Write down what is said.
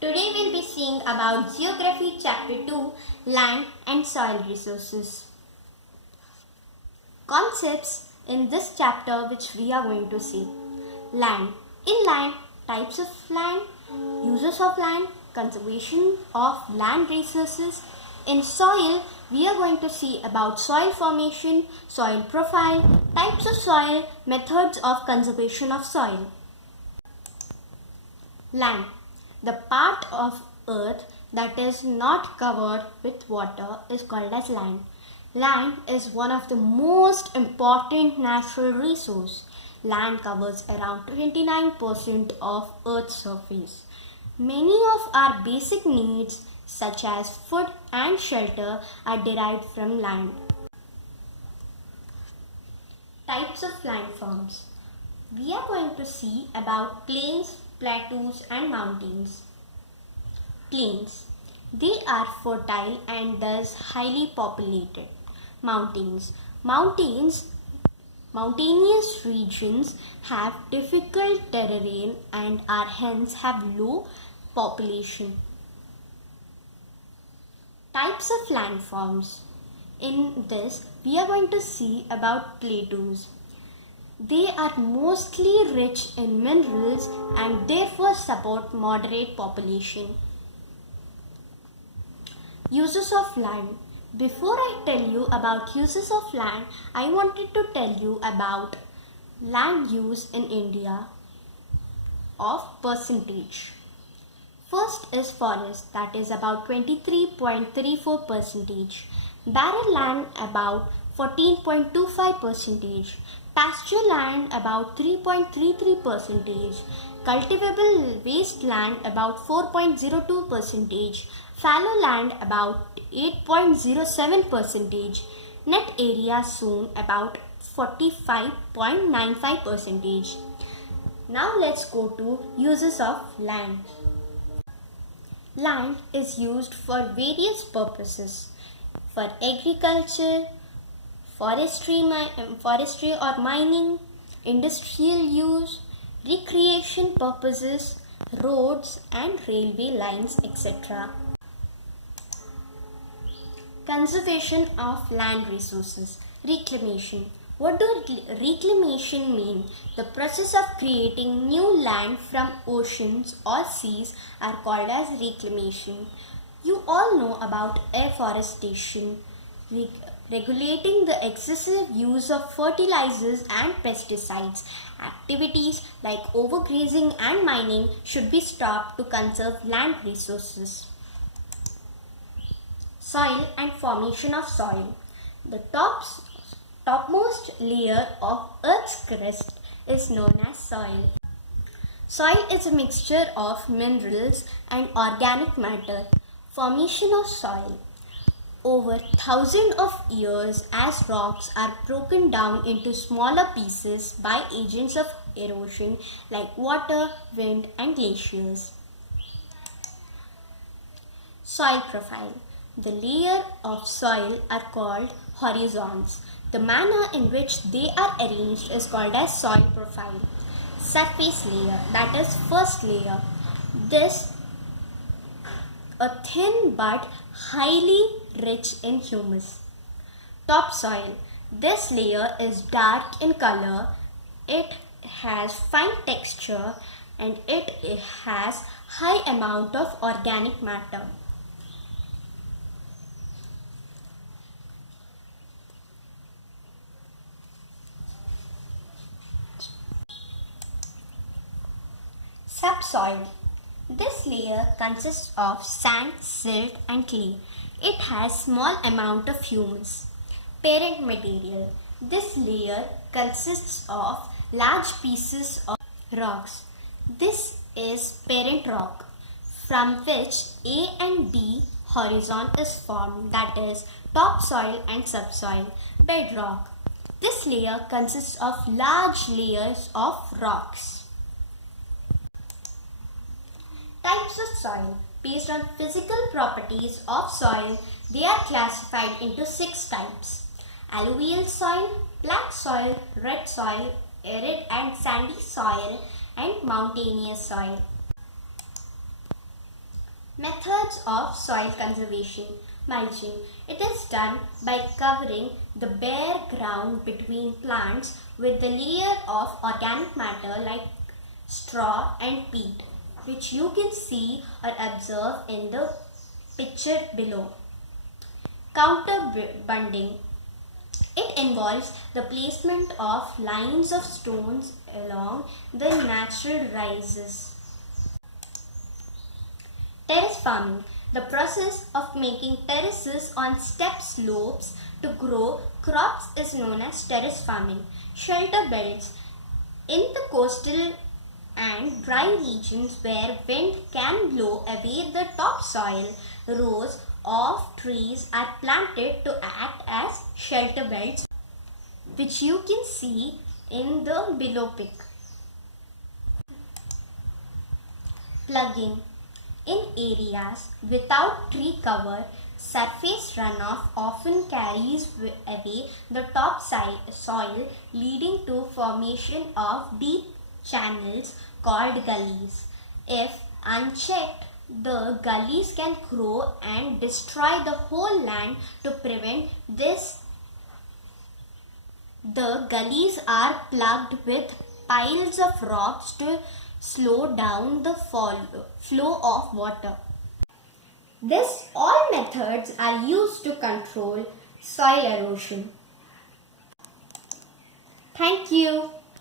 Today we'll be seeing about Geography Chapter 2, Land and Soil Resources. Concepts in this chapter which we are going to see. Land. In land, types of land, uses of land, conservation of land resources. In soil, we are going to see about soil formation, soil profile, types of soil, methods of conservation of soil. Land. The part of earth that is not covered with water is called as land. Land is one of the most important natural resource. Land covers around 29% of Earth's surface. Many of our basic needs such as food and shelter are derived from land. Types of landforms. We are going to see about plains, plateaus and mountains. Plains. They are fertile and thus highly populated. Mountains. Mountainous regions have difficult terrain and are hence have low population. Types of landforms. In this, we are going to see about plateaus. They are mostly rich in minerals and therefore support moderate population. Uses of land. Before I tell you about uses of land, I wanted to tell you about land use in India of percentage. First is forest, that is about 23.34%. Barren land about 14.25%. Pasture land about 3.33%. Cultivable wasteland about 4.02%. Fallow land about 8.07%. Net area sown about 45.95%. Now let's go to uses of land. Land is used for various purposes. For agriculture, forestry or mining, industrial use, recreation purposes, roads and railway lines, etc. Conservation of land resources. Reclamation. What does reclamation mean? The process of creating new land from oceans or seas are called as reclamation. You all know about afforestation, regulating the excessive use of fertilizers and pesticides. Activities like overgrazing and mining should be stopped to conserve land resources. Soil and formation of soil. The topmost layer of Earth's crust is known as soil. Soil is a mixture of minerals and organic matter. Formation of soil. Over thousands of years, as rocks are broken down into smaller pieces by agents of erosion like water, wind and glaciers. Soil profile. The layers of soil are called horizons. The manner in which they are arranged is called as soil profile. Surface layer, that is first layer. This a thin but highly rich in humus. Topsoil. This layer is dark in color. It has fine texture and it has high amount of organic matter. Subsoil. This layer consists of sand, silt and clay. It has small amount of humus. Parent material. This layer consists of large pieces of rocks. This is parent rock from which A and B horizon is formed, that is topsoil and subsoil. Bedrock. This layer consists of large layers of rocks. Types of soil. Based on physical properties of soil, they are classified into 6 types. Alluvial soil, black soil, red soil, arid and sandy soil, and mountainous soil. Methods of soil conservation. Mulching. It is done by covering the bare ground between plants with a layer of organic matter like straw and peat, which you can see or observe in the picture below. Counterbunding. It involves the placement of lines of stones along the natural rises. Terrace farming. The process of making terraces on step slopes to grow crops is known as terrace farming. Shelter belts. In the coastal and dry regions where wind can blow away the topsoil, rows of trees are planted to act as shelter belts, which you can see in the below pic. Plugging. In areas without tree cover, surface runoff often carries away the topsoil, leading to formation of deep channels called gullies. If unchecked, the gullies can grow and destroy the whole land. To prevent this, the gullies are plugged with piles of rocks to slow down the flow of water. All methods are used to control soil erosion. Thank you.